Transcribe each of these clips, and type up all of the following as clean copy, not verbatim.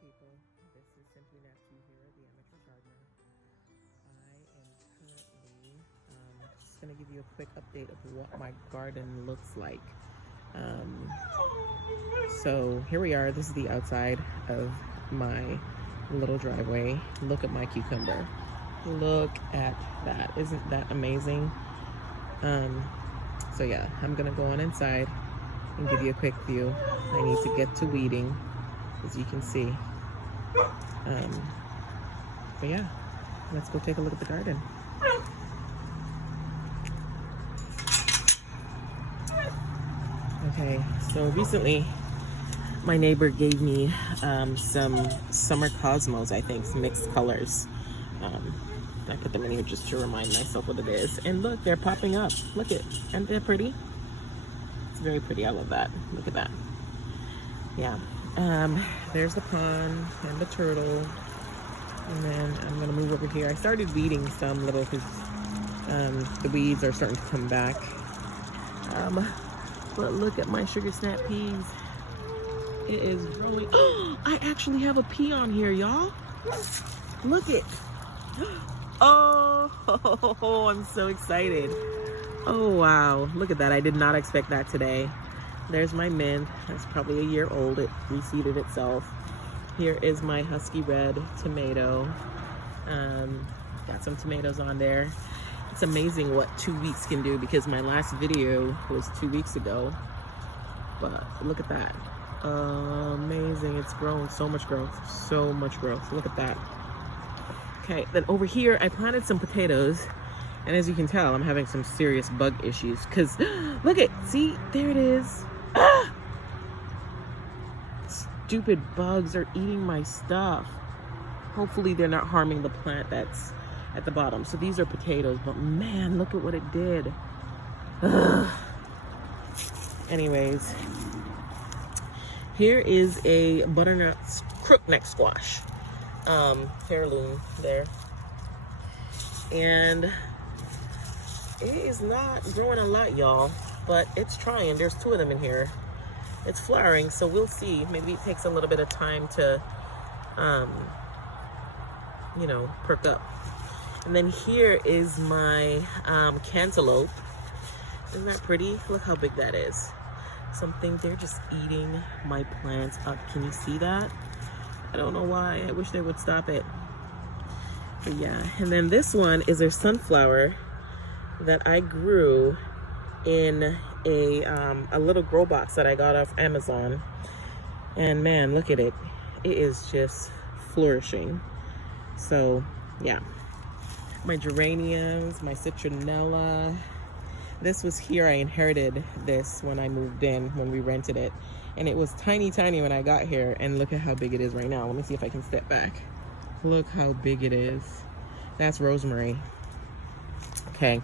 people. This is Simply Nephew here, the amateur gardener. I am currently just going to give you a quick update of what my garden looks like. So here we are. This is the outside of my little driveway. Look at my cucumber. Look at that. Isn't that amazing? So yeah, I'm going to go on inside and give you a quick view. I need to get to weeding, as you can see. But yeah, let's go take a look at the garden. Okay, so recently my neighbor gave me some summer Kosmos, I think, some mixed colors. I put them in here just to remind myself what it is. And look, they're popping up. Look at, aren't they pretty? It's very pretty. I love that. Look at that. Yeah. There's the pond and the turtle. And then I'm gonna move over here. I started weeding some little because the weeds are starting to come back. But look at my sugar snap peas. It is growing. Oh, I actually have a pea on here, y'all. Look it. Oh, I'm so excited. Oh, wow. Look at that. I did not expect that today. There's my mint. That's probably a year old. It reseeded itself. Here is my Husky Red tomato. Got some tomatoes on there. It's amazing what 2 weeks can do because my last video was 2 weeks ago. But look at that. Amazing. It's grown. So much growth. So much growth. Look at that. Okay, then over here I planted some potatoes. And as you can tell, I'm having some serious bug issues because look at, see, there it is. Ah! Stupid bugs are eating my stuff. Hopefully they're not harming the plant that's at the bottom. So these are potatoes, but man, look at what it did. Ugh. Anyways, here is a butternut crookneck squash, heirloom there. And it is not growing a lot, y'all, but it's trying. There's 2 of them in here. It's flowering, so we'll see. Maybe it takes a little bit of time to, you know, perk up. And then here is my cantaloupe. Isn't that pretty? Look how big that is. Something, they're just eating my plants up. Can you see that? I don't know why. I wish they would stop it. But yeah, and then this one is a sunflower that I grew in a little grow box that I got off Amazon. And man, look at it. It is just flourishing. So yeah, my geraniums, my citronella. This was here. I inherited this when I moved in, when we rented it. And it was tiny, tiny when I got here. And look at how big it is right now. Let me see if I can step back. Look how big it is. That's rosemary. Okay.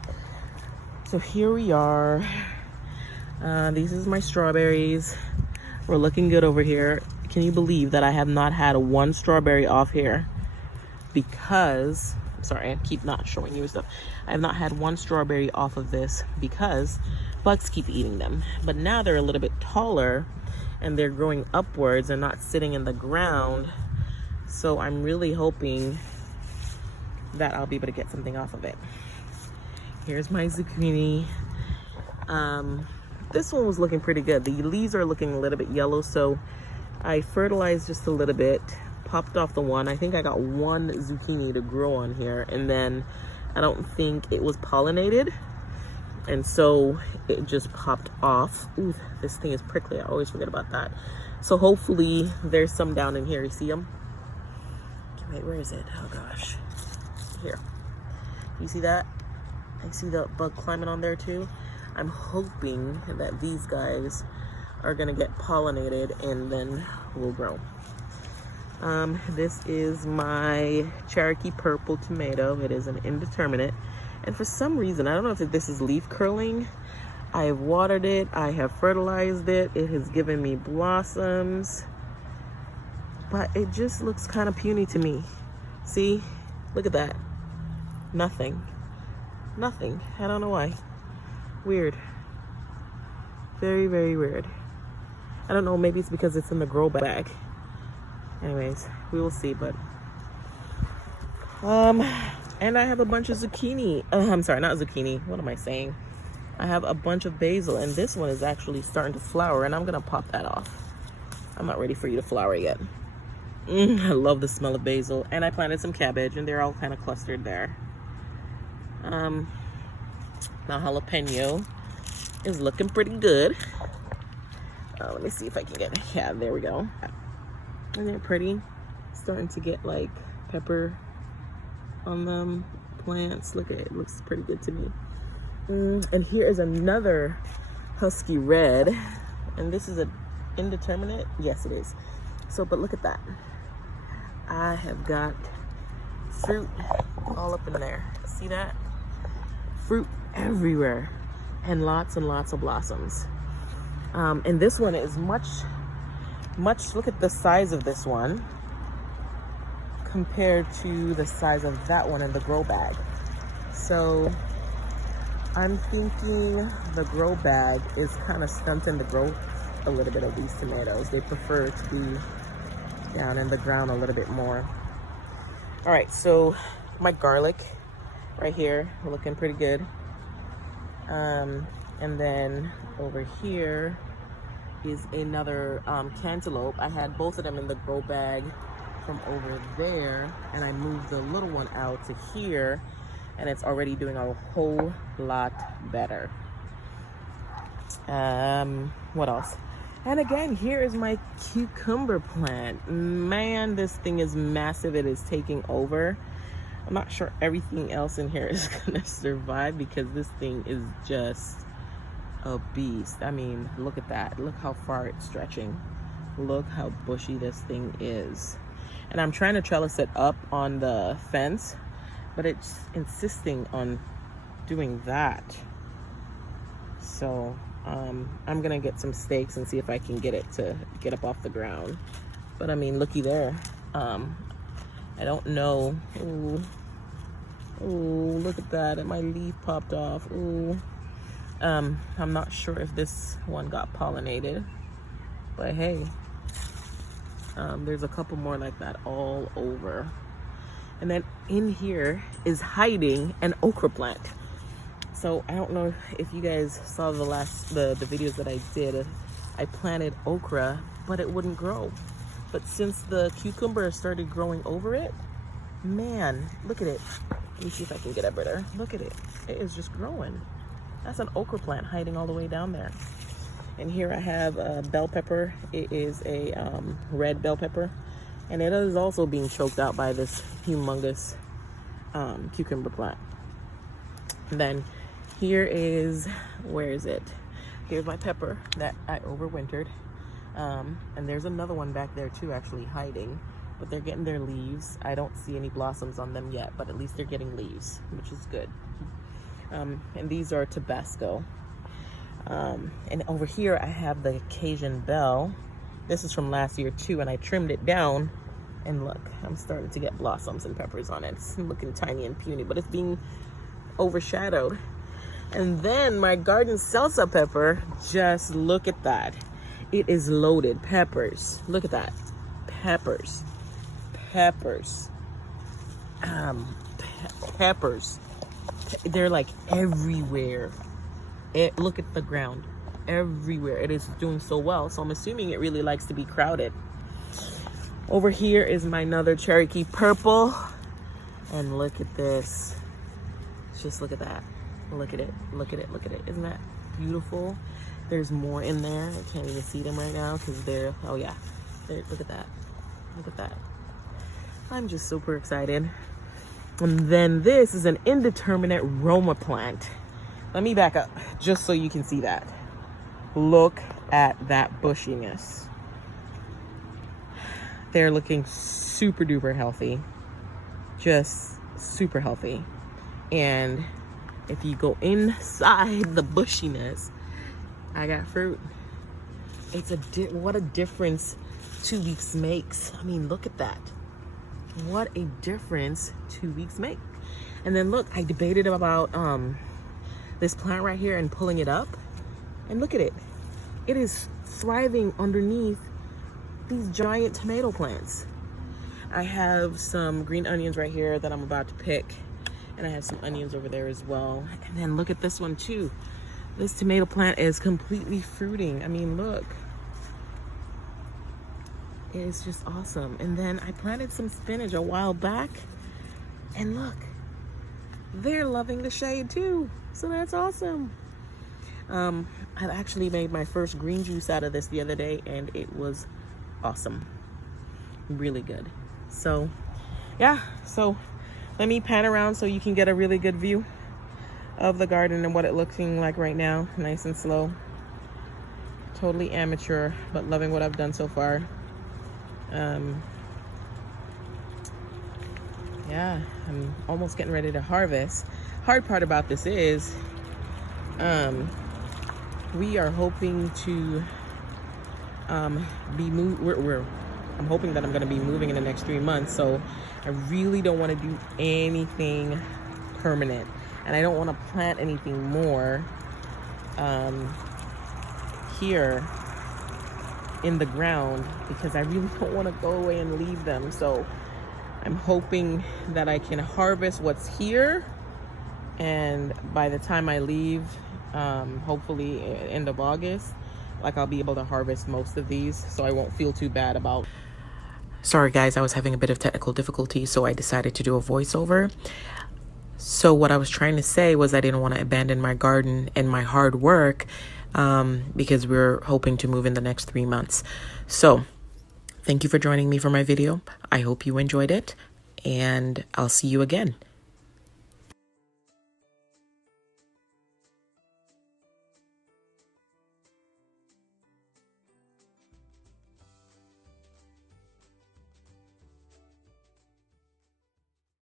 So here we are. These is my strawberries. We're looking good over here. Can you believe that I have not had 1 strawberry off here? Because, I'm sorry, I keep not showing you stuff. I have not had 1 strawberry off of this because bugs keep eating them. But now they're a little bit taller and they're growing upwards and not sitting in the ground. So I'm really hoping that I'll be able to get something off of it. Here's my zucchini. This one was looking pretty good. The leaves are looking a little bit yellow, so I fertilized just a little bit, popped off the one. I think I got 1 zucchini to grow on here, and then I don't think it was pollinated, and so it just popped off. Ooh, this thing is prickly. I always forget about that. So hopefully there's some down in here. You see them? Wait, where is it? Oh gosh. Here. You see that? I see the bug climbing on there too. I'm hoping that these guys are gonna get pollinated and then will grow. This is my Cherokee purple tomato. It is an indeterminate. And for some reason, I don't know if this is leaf curling. I have watered it. I have fertilized it. It has given me blossoms. But it just looks kind of puny to me. See? Look at that. Nothing. Nothing. I don't know why. Weird. Very, very weird. I don't know, maybe it's because it's in the grow bag. anyways, we will see. But and I have a bunch of zucchini. I'm sorry, not zucchini. What am I saying? I have a bunch of basil, and this one is actually starting to flower, and I'm gonna pop that off. I'm not ready for you to flower yet. I love the smell of basil. And I planted some cabbage, and they're all kind of clustered there. My jalapeno is looking pretty good. Let me see if I can get, yeah, there we go. Isn't it pretty? Starting to get like pepper on them plants. Look at it, it looks pretty good to me. And here is another Husky Red, and this is a indeterminate. Yes, it is. So, but look at that. I have got fruit all up in there. See that? Fruit everywhere, and lots of blossoms. And this one is much. Look at the size of this one compared to the size of that one in the grow bag. So I'm thinking the grow bag is kind of stunting the growth a little bit of these tomatoes. They prefer to be down in the ground a little bit more. All right, so my garlic right here looking pretty good. And then over here is another cantaloupe. I had both of them in the grow bag from over there, and I moved the little one out to here, and it's already doing a whole lot better. What else? And again, here is my cucumber plant. Man, this thing is massive. It is taking over. I'm not sure everything else in here is gonna survive because this thing is just a beast. I mean, look at that. Look how far it's stretching. Look how bushy this thing is. And I'm trying to trellis it up on the fence, but it's insisting on doing that. So I'm gonna get some stakes and see if I can get it to get up off the ground. But I mean, looky there. I don't know. Ooh, look at that. And my leaf popped off. Ooh. I'm not sure if this one got pollinated, but hey, there's a couple more like that all over. And then in here is hiding an okra plant. So I don't know if you guys saw the videos that I did. I planted okra, but it wouldn't grow. But since the cucumber started growing over it, man, look at it. Let me see if I can get it better. Look at it. It is just growing. That's an okra plant hiding all the way down there. And here I have a bell pepper. It is a red bell pepper. And it is also being choked out by this humongous cucumber plant. And then here is, where is it? Here's my pepper that I overwintered. And there's another one back there too, actually hiding. But they're getting their leaves. I don't see any blossoms on them yet, but at least they're getting leaves, which is good. And these are Tabasco. And over here I have the Cajun Bell. This is from last year too, and I trimmed it down. And look, I'm starting to get blossoms and peppers on it. It's looking tiny and puny, but it's being overshadowed. And then my garden salsa pepper, just look at that. It is loaded. Peppers. Look at that. Peppers. Peppers. Peppers. They're like everywhere. Look at the ground. Everywhere. It is doing so well. So I'm assuming it really likes to be crowded. Over here is my another Cherokee purple. And look at this. Just look at that. Look at it. Look at it. Look at it. Isn't that beautiful? There's more in there. I can't even see them right now because they're, oh yeah. Look at that. Look at that. I'm just super excited. And then this is an indeterminate Roma plant. Let me back up just so you can see that. Look at that bushiness. They're looking super duper healthy. Just super healthy. And if you go inside the bushiness, I got fruit. It's what a difference 2 weeks makes. I mean, look at that. What a difference 2 weeks make. And then look, I debated about this plant right here and pulling it up. And look at it. It is thriving underneath these giant tomato plants. I have some green onions right here that I'm about to pick. And I have some onions over there as well. And then look at this one too. This tomato plant is completely fruiting. I mean, look. It is just awesome. And then I planted some spinach a while back. And look, they're loving the shade too. So that's awesome. I actually made my first green juice out of this the other day, and it was awesome. Really good. So yeah, so let me pan around so you can get a really good view of the garden and what it's looking like right now. Nice and slow. Totally amateur, but loving what I've done so far. Yeah, I'm almost getting ready to harvest. Hard part about this is we are hoping to I'm hoping that I'm going to be moving in the next 3 months, so I really don't want to do anything permanent, and I don't want to plant anything more here in the ground because I really don't want to go away and leave them. So I'm hoping that I can harvest what's here, and by the time I leave, hopefully end of August, like I'll be able to harvest most of these, so I won't feel too bad about. Sorry guys, I was having a bit of technical difficulty, so I decided to do a voiceover. So what I was trying to say was I didn't want to abandon my garden and my hard work because we're hoping to move in the next 3 months. So thank you for joining me for my video. I hope you enjoyed it, and I'll see you again.